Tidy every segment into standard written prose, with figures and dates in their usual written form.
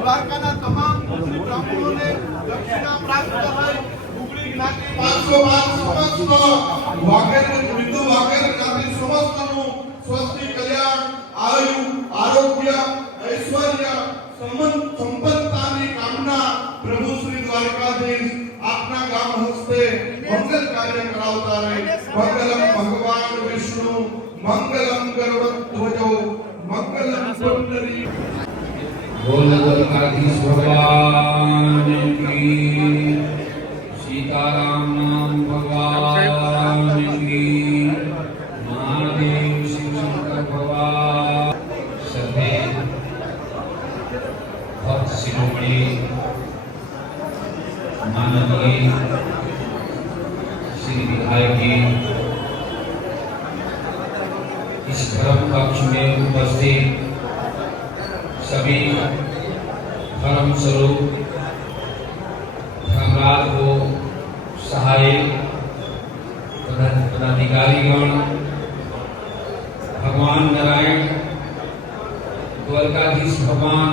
દ્વારકાના તમામ બ્રાહ્મણોને દક્ષિણા પ્રાપ્ત થાય ઉગડી જ્ઞાતિ 505 સમસ્ત વાઘેર બિંદુ વાઘેર જ્ઞાતિ સમસ્તનું સ્વસ્તિ કલ્યાણ આયુ આરોગ્ય ઐશ્વર્ય સંપન્નતાની કામના પ્રભુ શ્રી દ્વારકાધીશ આપના ગામ હસ્તે મંગલ કાર્ય કરાવતા રહે મંગલમ ભગવાન વિષ્ણુ મંગલમ ગરુડધ્વજો મંગલમ પુંડરી बोल द्वारकाधीश भगवान की सीताराम नाम भगवान की महादेव शिव शंकर भगवान सभी भक्त शिरोमणि माननीय श्री विधायक जी इस धर्म कक्ष में उपस्थित सभी धर्म स्वरूप धर्मराज को सहायक पदाधिकारीगण भगवान नारायण द्वारकाधीश भगवान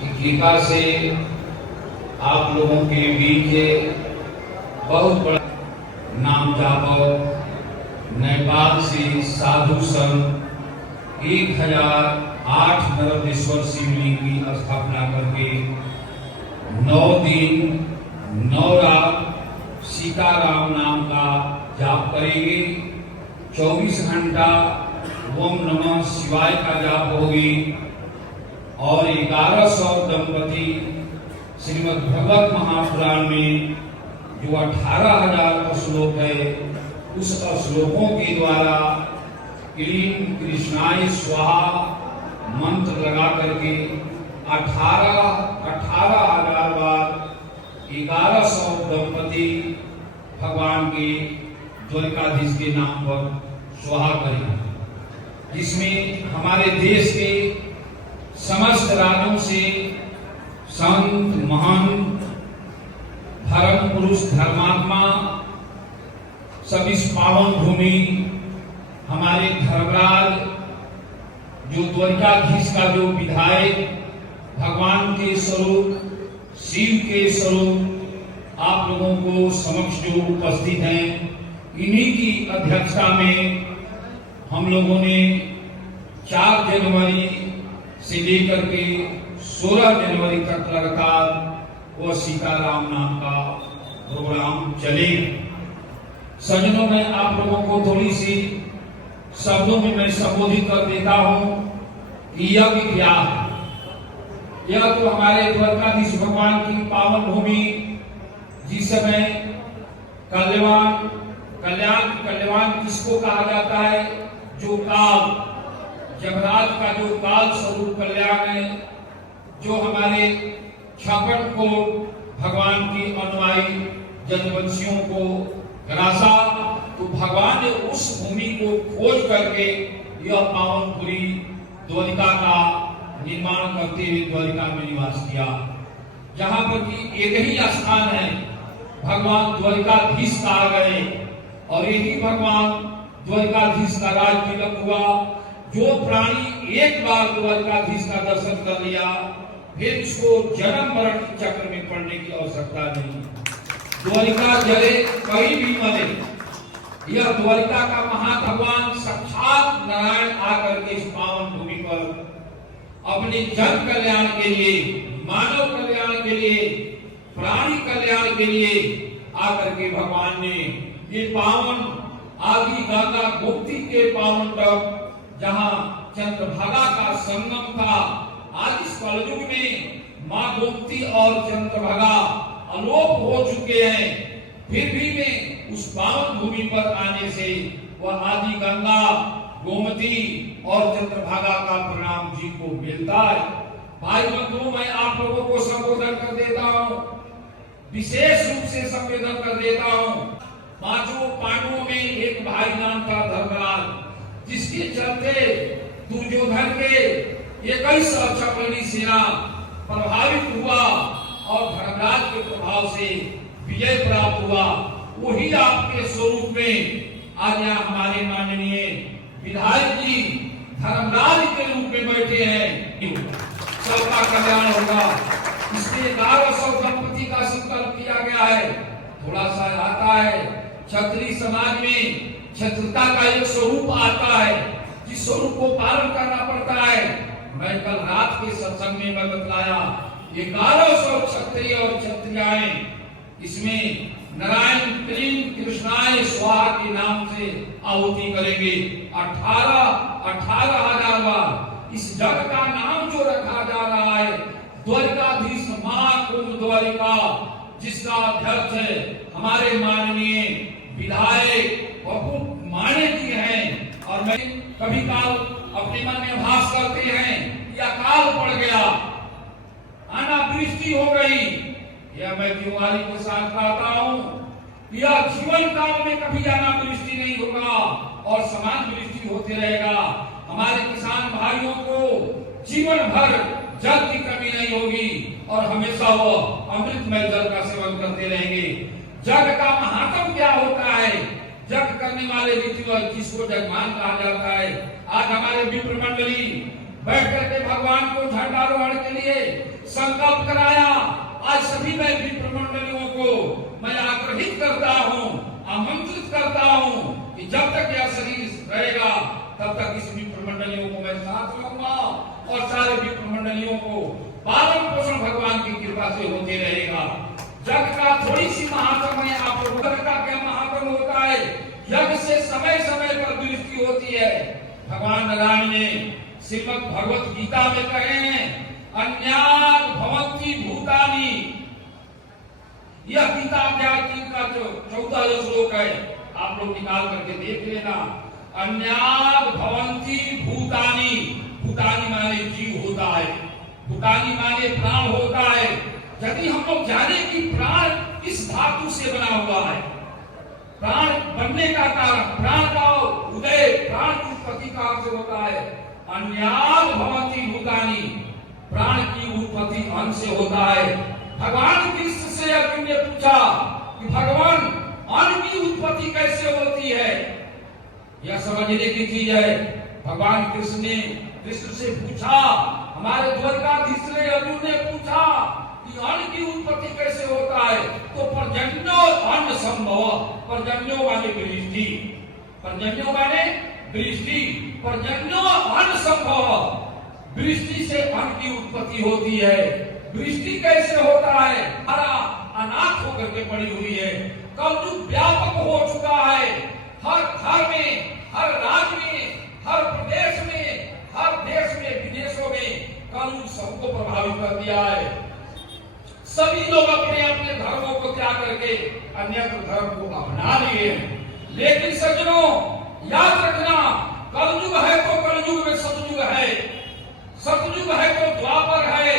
की कृपा से आप लोगों के बीच बहुत बड़ा नाम जापो नेपाल से साधु संत 1008 नरदेश्वर शिवलिंग की स्थापना करके 9 दिन 9 रात सीताराम नाम का जाप करेंगे। 24 घंटा ओम नमः शिवाय का जाप होगी और 1100 दंपति श्रीमद् भगवत महापुराण में जो 18,000 श्लोक है उस श्लोकों के द्वारा क्लीं कृष्णाय स्वाहा मंत्र लगा करके 18,000 बार 1100 दंपति भगवान के द्वारकाधीश के नाम पर स्वाहा करें, जिसमें हमारे देश के समस्त राज्यों से संत महंत धर्म पुरुष धर्मात्मा सब इस पावन भूमि हमारे धर्मराज जो द्वारकाधीश का जो विधायक भगवान के स्वरूप शिव के स्वरूप आप लोगों को समक्ष जो उपस्थित हैं, इन्हीं की अध्यक्षता में हम लोगों ने 4 जनवरी से लेकर के 16 जनवरी तक लगातार वो सीताराम नाम का प्रोग्राम चलेगा। सज्जनों, में आप लोगों को थोड़ी सी शब्दों में मैं संबोधित कर देता हूं कि यज्ञ क्या है। यह तो हमारे द्वारकाधीश भगवान की पावन भूमि, जिस समय कल्याण किसको कहा जाता है? जो काल जगन्नाथ का जो काल स्वरूप कल्याण है, जो हमारे 56 कोट भगवान की अनुयायी जनवंशियों को ग्रासा, तो भगवान ने उस भूमि को खोज करके यह पावनपुरी द्वारिका का निर्माण करते हुए द्वारिका में निवास किया, जहां पर कि एक ही स्थान है भगवान द्वारिकाधीश का आ गए और यही भगवान द्वारिकाधीश का राज तिलक हुआ। जो प्राणी एक बार द्वारिकाधीश का दर्शन कर लिया, फिर उसको जन्म मरण चक्र में पड़ने की आवश्यकता नहीं। द्वारिका जले कहीं भी मरे, यह द्वारिका का महाभगवान साक्षात नारायण आकर के इस पावन भूमि पर अपने जन कल्याण के लिए, मानव कल्याण के लिए, प्राणी कल्याण के लिए आकर के भगवान ने ये पावन आदि गंगा गोमती के पावन तट, जहां चंद्रभागा का संगम था, आज इस कलयुग में मां गोमती और चंद्रभागा अलोप हो चुके हैं, फिर भी में उस पावन भूमि पर आने से वह आदि गंगा गोमती और चंद्रभागा का प्रणाम जी को मिलता है। भाई बंधुओं, मैं आप लोगों को संबोधन कर देता हूँ, विशेष रूप से संबोधन कर देता हूँ। 5 पांडवों में एक भाई नाम था धर्मराज, जिसके चलते दुर्योधन के 21 अक्षौहिणी सेना प्रभावित हुआ और धर्मराज के प्रभाव से विजय प्राप्त हुआ, वही आपके स्वरूप में आज यहाँ हमारे माननीय विधायक जी धर्मराज के रूप में बैठे हैं। सबका कल्याण होगा, इसलिए 1100 दंपति का संकल्प किया गया है। थोड़ा सा आता है क्षत्रिय समाज में क्षत्रता का एक स्वरूप आता है, जिस स्वरूप को पालन करना पड़ता है। मैं कल रात के सत्संग में मैं बतलाया 1100 क्षत्रिय और क्षत्रियाएं इसमें नारायण क्लीन कृष्णाय स्वाहा के नाम से आहुति करेंगे 18,000 बार। इस जग का नाम जो रखा जा रहा है द्वारिकाधीश महाकुंभ द्वारिका, जिसका अध्यक्ष है हमारे माननीय विधायक बहुत माने जी हैं। और मैं कभी काल अपने मन में भास करते हैं कि अकाल पड़ गया, अनावृष्टि हो गई, यह मैं दिवाली के साथ कहता हूँ, यह जीवन काल में कभी अनावृष्टि नहीं होगा और समान वृष्टि होते रहेगा। हमारे किसान भाइयों को जीवन भर जल की कमी नहीं होगी और हमेशा वो अमृतमय जल का सेवन करते रहेंगे। जग का महात्म क्या होता है? जग करने वाले रीति जिसको जगमान कहा जाता है। आज हमारे विप्र मंडली बैठ करके भगवान को झंडारोहण के लिए संकल्प कराया। आज सभी मैं विप्र मंडलियों को मैं आग्रहित करता हूँ, आमंत्रित करता हूँ कि जब तक यह शरीर रहेगा तब तक इस विप्र मंडलियों को मैं साथ लूंगा और सारे विप्र मंडलियों को पालन पोषण भगवान की कृपा से होते रहेगा। जग का थोड़ी सी महात्म है, आप लोगों का क्या महात्म होता है? यज्ञ से समय समय पर वृष्टि होती है। भगवान नारायण ने श्रीमद् भगवत गीता में कहे हैं अन्याद भवन्ति भूतानि, यह गीता अध्याय 3 का जो 14 श्लोक है, आप लोग निकाल करके देख लेना। अन्याद भवन्ति भूतानि, भूतानि माने जीव होता है, भूतानि माने प्राण होता है। यदि हम लोग जाने कि प्राण किस धातु से बना हुआ है, प्राण बनने का कारण, प्राण का उदय, प्राण की उत्पत्ति कहां से होता है? अन्याद भवन्ति भूतानि, प्राण की उत्पत्ति अन्न से होता है। भगवान कृष्ण से अर्जुन ने पूछा कि भगवान अन्न की उत्पत्ति कैसे होती है? यह समझने की चीज है। भगवान कृष्ण से पूछा, हमारे द्वारकाधीश ने अर्जुन ने पूछा कि अन्न की उत्पत्ति कैसे होता है? तो पर्जन्यो अन्न संभव, पर्जन्यो माने वृष्टि, पर्जन्यो माने वृष्टि, पर्जन्यो अन्न संभव, वृष्टि से अन्न की उत्पत्ति होती है। वृष्टि कैसे होता है? हरा अनाथ होकर के पड़ी हुई है। कलयुग व्यापक हो चुका है, हर घर में, हर राज्य में, हर प्रदेश में, हर देश में, विदेशों में कलयुग सबको प्रभावित कर दिया है। सभी लोग अपने अपने धर्मों को त्याग करके अन्यत्र धर्म को अपना लिए हैं। लेकिन सज्जनों याद रखना, कलयुग है तो कलयुग में सतयुग है, सतयुग है तो द्वापर है,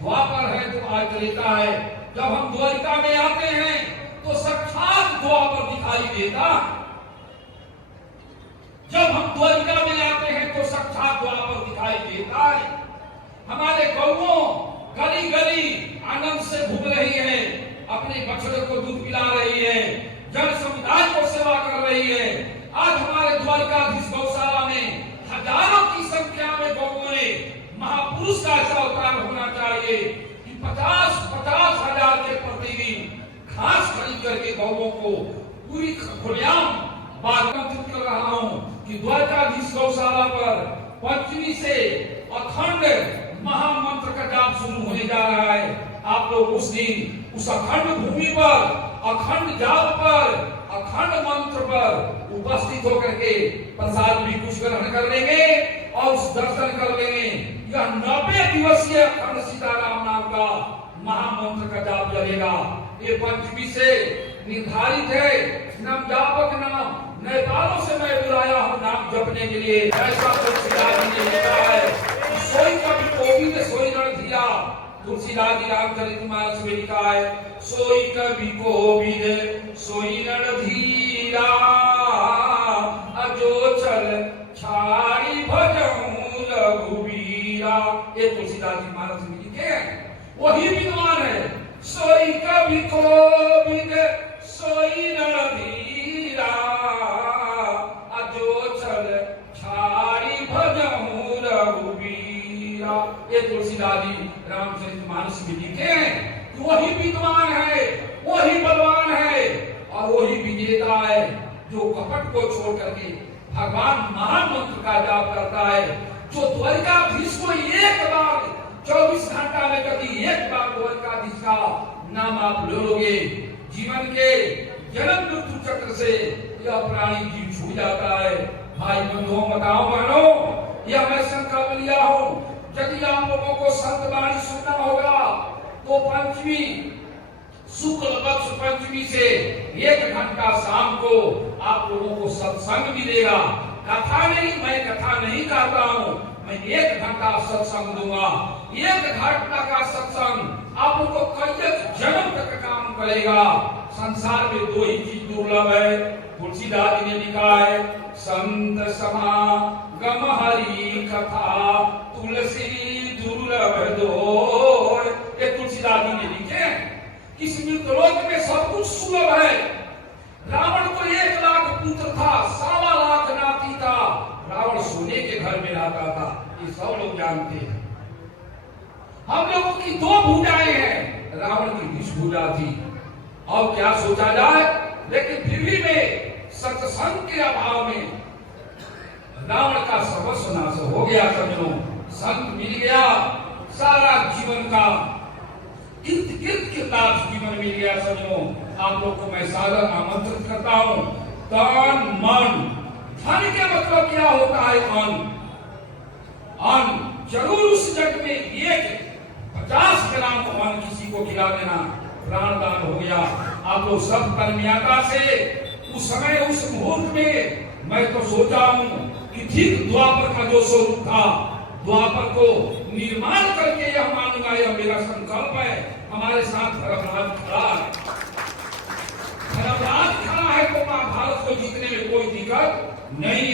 द्वापर है तो आज त्रेता है। जब हम द्वारिका में आते हैं तो साक्षात द्वापर दिखाई देता, जब हम द्वारिका में आते हैं तो साक्षात द्वापर दिखाई देता है। हमारे गौओं गली गली आनंद से घूम रही है, अपने बछड़े को दूध पिला रही है, जन समुदाय को सेवा कर रही है। आज हमारे द्वारकाधीश गौशाला में हजारों की संख्या में गौओं ने महापुरुष का ऐसा अवतार होना चाहिए कि 50-50 हजार के प्रतिदिन घास खरीद करके गौओं को पूरी खुलेआम बातचीत कर रहा हूं कि द्वारकाधीश गौशाला पर पंचमी से अखंड महामंत्र का जाप शुरू होने जा रहा है। आप लोग उस दिन उस अखंड भूमि पर, अखंड जाप पर, अखंड मंत्र पर उपस्थित होकर के प्रसाद भी कुछ ग्रहण कर लेंगे और उस दर्शन कर लेंगे। यह 90 दिवसीय अखंड सीताराम नाम का महामंत्र का जाप चलेगा। ये पंचमी से निर्धारित है। नाम जापक नाम नेपालों से मैं बुलाया हूँ नाम जपने के लिए। ऐसा तुलसीदास जी ने लिखा है, सोई कवि कोविद सोई रणधीरा, तुलसीदास जी रामचरितमानस में लिखा है, सोई कवि कोविद सोई रणधीरा, अजो चल छाड़ी भजऊं कबीरा, ये तुलसीदास जी महाराज जी लिखे हैं। वही विद्वान है। सोई कवि कोविद सोई रणधीरा, जो चल छाड़ी भजहु रघुबीरा, ये तुलसीदास जी रामचरितमानस में लिखे हैं कि वही विद्वान है, वही बलवान है और वही विजेता है जो कपट को छोड़ करके भगवान महान मंत्र का जाप करता है, जो द्वारिकाधीश को एक बार 24 घंटा में कभी एक बार द्वारिकाधीश का नाम आप लोगे, जीवन के जन्म मृत्यु चक्र से यह प्राणी जीव छूट जाता है। भाई बंधुओं, बताओ मानो, यह मैं संकल्प लिया हूं, यदि आप लोगों को संत वाणी सुनना होगा तो पंचमी शुक्ल पक्ष पंचमी से 1 घंटा शाम को आप लोगों को सत्संग मिलेगा। कथा नहीं, मैं कथा नहीं करता हूँ, मैं 1 घंटा सत्संग दूंगा। 1 घंटा का सत्संग आप लोगों को कई जन्म तक काम करेगा। संसार में 2 ही चीज दुर्लभ है। तुलसीदास जी ने लिखा है, संत समागम हरि कथा तुलसी दुर्लभ दो। ये तुलसीदास जी ने लिखे हैं। इस मृतलोक में सब कुछ सुलभ है। रावण को 1 लाख पुत्र था, 1.25 लाख नाती था। रावण सोने के घर में रहता था, ये सब लोग जानते हैं। हम लोगों की 2 भुजाएं हैं, रावण की 20 भुजा थी। अब क्या सोचा जाए, लेकिन फिर भी में सत्संग के अभाव में रावण का सर्वस्व नाश हो गया। समझो, संत मिल गया, सारा जीवन का किरदार जीवन मिल गया। समझो, आप लोग को मैं सादर आमंत्रित करता हूं। तन मन धन के मतलब क्या होता है? अन्न जरूर उस जग में 50 ग्राम अन्न किसी को खिला देना प्राणदान हो गया। आप लोग सब कर्मियाता से उस समय उस मुहूर्त में मैं तो सोचा हूं कि ठीक द्वापर का जो स्वरूप था, द्वापर को निर्माण करके यह मानूंगा, यह मेरा संकल्प है। हमारे साथ धर्मराज खड़ा है, धर्मराज खड़ा है तो महाभारत को जीतने में कोई दिक्कत नहीं